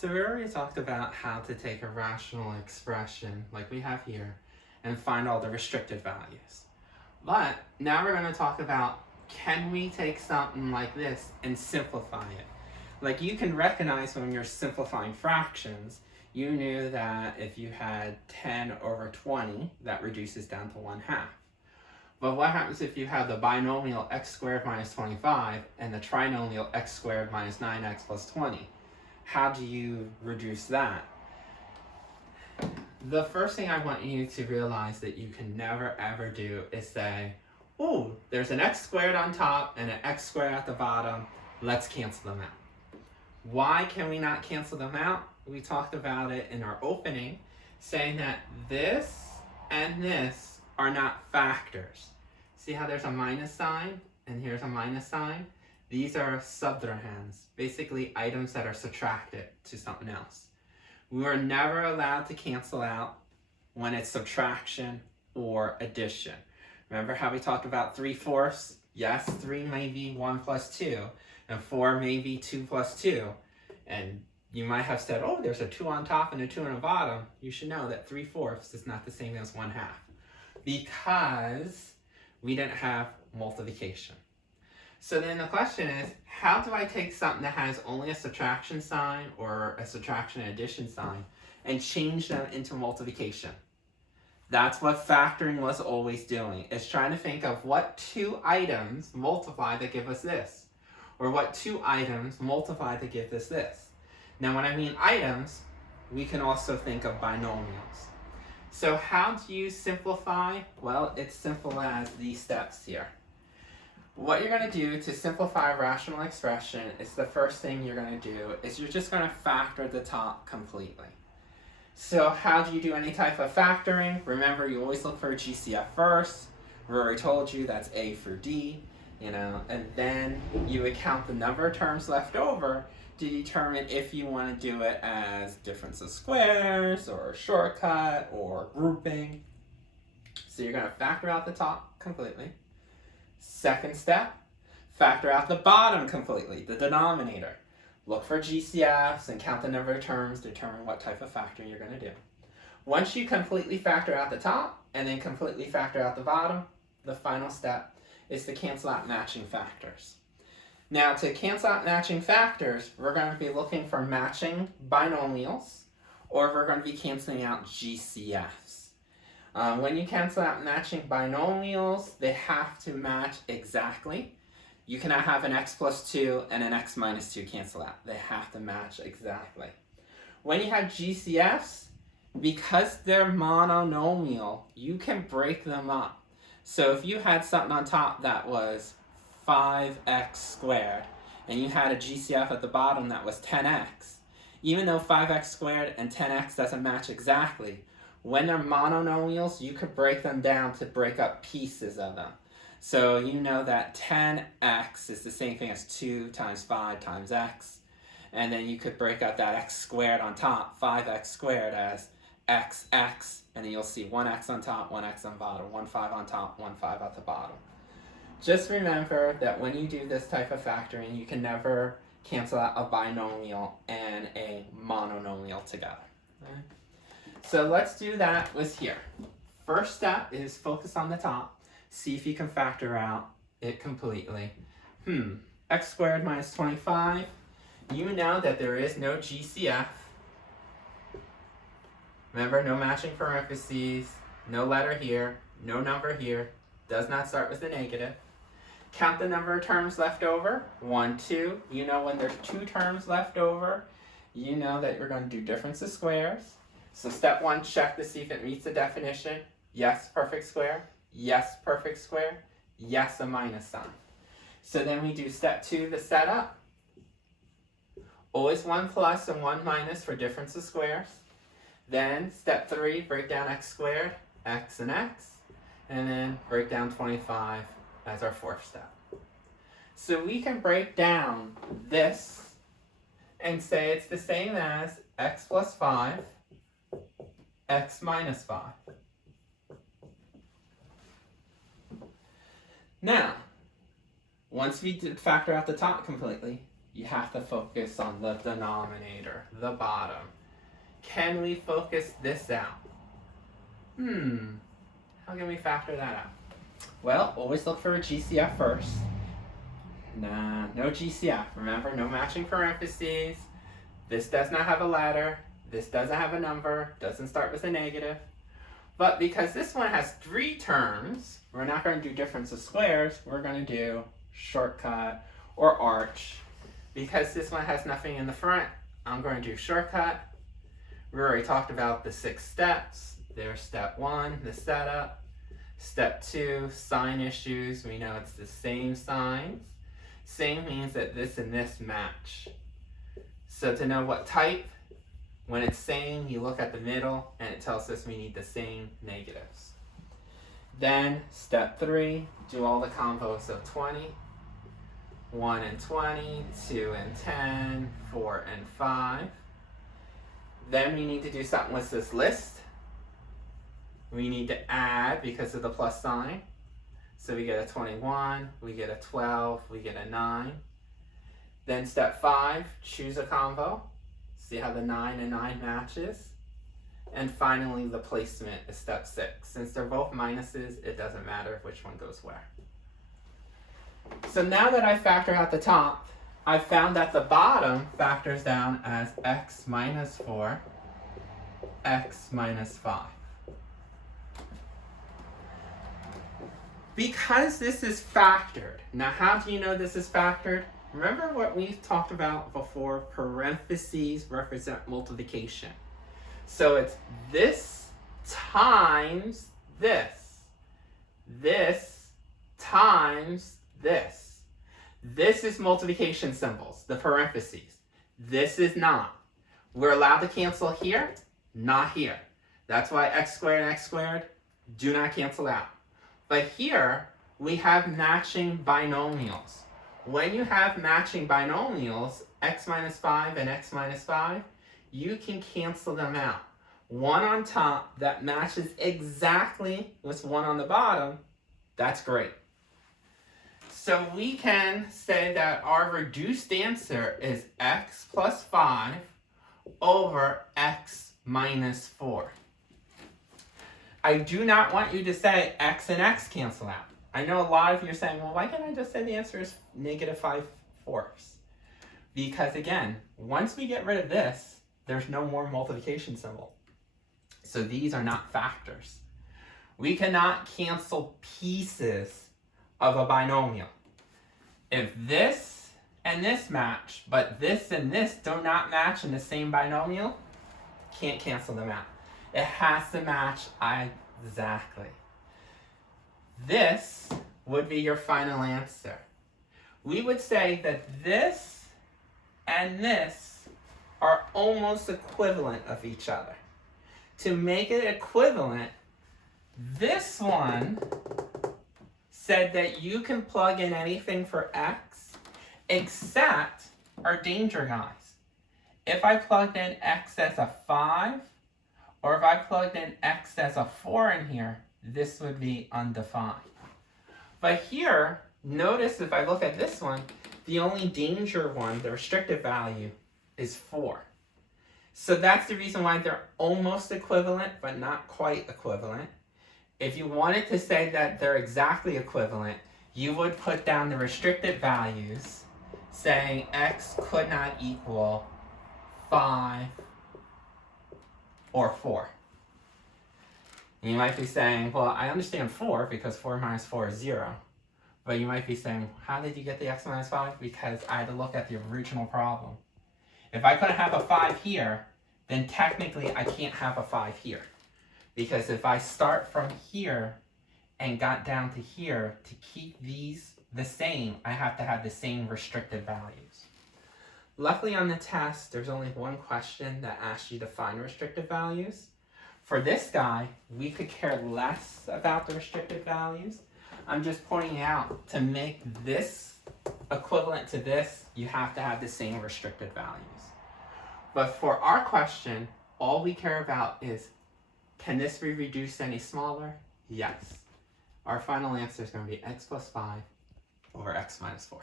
So we already talked about how to take a rational expression like we have here and find all the restricted values. But now we're going to talk about, can we take something like this and simplify it? Like, you can recognize when you're simplifying fractions, you knew that if you had 10 over 20, that reduces down to 1/2. But what happens if you have the binomial x squared minus 25 and the trinomial x squared minus 9x plus 20? How do you reduce that? The first thing I want you to realize that you can never ever do is say, oh, there's an x squared on top and an x squared at the bottom. Let's cancel them out. Why can we not cancel them out? We talked about it in our opening, saying that this and this are not factors. See how there's a minus sign and here's a minus sign? These are subtrahands, basically items that are subtracted to something else. We are never allowed to cancel out when it's subtraction or addition. Remember how we talked about 3/4? Yes, 3 may be 1 plus 2, and 4 may be 2 plus 2. And you might have said, oh, there's a 2 on top and a 2 on the bottom. You should know that 3/4 is not the same as 1/2, because we didn't have multiplication. So then the question is, how do I take something that has only a subtraction sign or a subtraction and addition sign and change them into multiplication? That's what factoring was always doing. It's trying to think of what two items multiply that give us this, or what two items multiply to give us this. Now when I mean items, we can also think of binomials. So how do you simplify? Well, it's simple as these steps here. What you're going to do to simplify a rational expression is, the first thing you're going to do is you're just going to factor the top completely. So how do you do any type of factoring? Remember, you always look for a GCF first. We already told you that's A through D, and then you would count the number of terms left over to determine if you want to do it as difference of squares or shortcut or grouping. So you're going to factor out the top completely. Second step, factor out the bottom completely, the denominator. Look for GCFs and count the number of terms, determine what type of factoring you're going to do. Once you completely factor out the top and then completely factor out the bottom, the final step is to cancel out matching factors. Now, to cancel out matching factors, we're going to be looking for matching binomials, or we're going to be canceling out GCFs. When you cancel out matching binomials, they have to match exactly. You cannot have an x plus 2 and an x minus 2 cancel out. They have to match exactly. When you have GCFs, because they're monomial, you can break them up. So if you had something on top that was 5x squared, and you had a GCF at the bottom that was 10x, even though 5x squared and 10x doesn't match exactly, when they're monomials, you could break them down to break up pieces of them. So you know that 10x is the same thing as 2 times 5 times x. And then you could break out that x squared on top, 5x squared, as xx. And then you'll see 1x on top, 1x on bottom, 1 5 on top, 1 5 at the bottom. Just remember that when you do this type of factoring, you can never cancel out a binomial and a monomial together. All right? So let's do that with here. First step is focus on the top. See if you can factor out it completely. X squared minus 25. You know that there is no GCF. Remember, no matching parentheses, no letter here, no number here. Does not start with a negative. Count the number of terms left over. 1, 2. You know when there's 2 terms left over, you know that you're going to do difference of squares. So step 1, check to see if it meets the definition. Yes, perfect square. Yes, perfect square. Yes, a minus sign. So then we do step 2, the setup. Always 1 plus and 1 minus for difference of squares. Then step 3, break down x squared, x and x. And then break down 25 as our fourth step. So we can break down this and say it's the same as x plus 5, x minus 5. Now, once we factor out the top completely, you have to focus on the denominator, the bottom. Can we focus this out? How can we factor that out? Well, always look for a GCF first. Nah, no GCF. Remember, no matching parentheses. This does not have a letter. This doesn't have a number. Doesn't start with a negative. But because this one has 3 terms, we're not going to do difference of squares. We're going to do shortcut or arch. Because this one has nothing in the front, I'm going to do shortcut. We already talked about the 6 steps. There's step 1, the setup. Step 2, sign issues. We know it's the same signs. Same means that this and this match. So to know what type, when it's same, you look at the middle and it tells us we need the same negatives. Then step 3, do all the combos of 20. 1 and 20, 2 and 10, 4 and 5. Then we need to do something with this list. We need to add because of the plus sign. So we get a 21, we get a 12, we get a 9. Then step 5, choose a combo. See how the 9 and 9 matches. And finally the placement is step 6. Since they're both minuses, it doesn't matter which one goes where. So now that I factor out the top, I found that the bottom factors down as x minus 4, x minus 5. Because this is factored, now how do you know this is factored? Remember what we talked about before, parentheses represent multiplication. So it's this times this. This times this. This is multiplication symbols, the parentheses. This is not. We're allowed to cancel here, not here. That's why x squared and x squared do not cancel out. But here, we have matching binomials. When you have matching binomials, x minus 5 and x minus 5, you can cancel them out. One on top that matches exactly with one on the bottom, that's great. So we can say that our reduced answer is x plus 5 over x minus 4. I do not want you to say x and x cancel out. I know a lot of you are saying, well, why can't I just say the answer is negative 5/4? Because again, once we get rid of this, there's no more multiplication symbol. So these are not factors. We cannot cancel pieces of a binomial. If this and this match, but this and this do not match in the same binomial, can't cancel them out. It has to match exactly. This would be your final answer. We would say that this and this are almost equivalent of each other. To make it equivalent, this one said that you can plug in anything for x except our danger guys. If I plugged in x as a 5, or if I plugged in x as a 4 in here, this would be undefined. But here, notice if I look at this one, the only danger one, the restricted value, is 4. So that's the reason why they're almost equivalent, but not quite equivalent. If you wanted to say that they're exactly equivalent, you would put down the restricted values, saying x could not equal 5 or 4. You might be saying, well, I understand 4 because 4 minus 4 is 0. But you might be saying, how did you get the x minus 5? Because I had to look at the original problem. If I couldn't have a 5 here, then technically I can't have a 5 here. Because if I start from here and got down to here, to keep these the same, I have to have the same restricted values. Luckily on the test, there's only one question that asks you to find restricted values. For this guy, we could care less about the restricted values. I'm just pointing out, to make this equivalent to this, you have to have the same restricted values. But for our question, all we care about is, can this be reduced any smaller? Yes. Our final answer is going to be x plus 5 over x minus 4.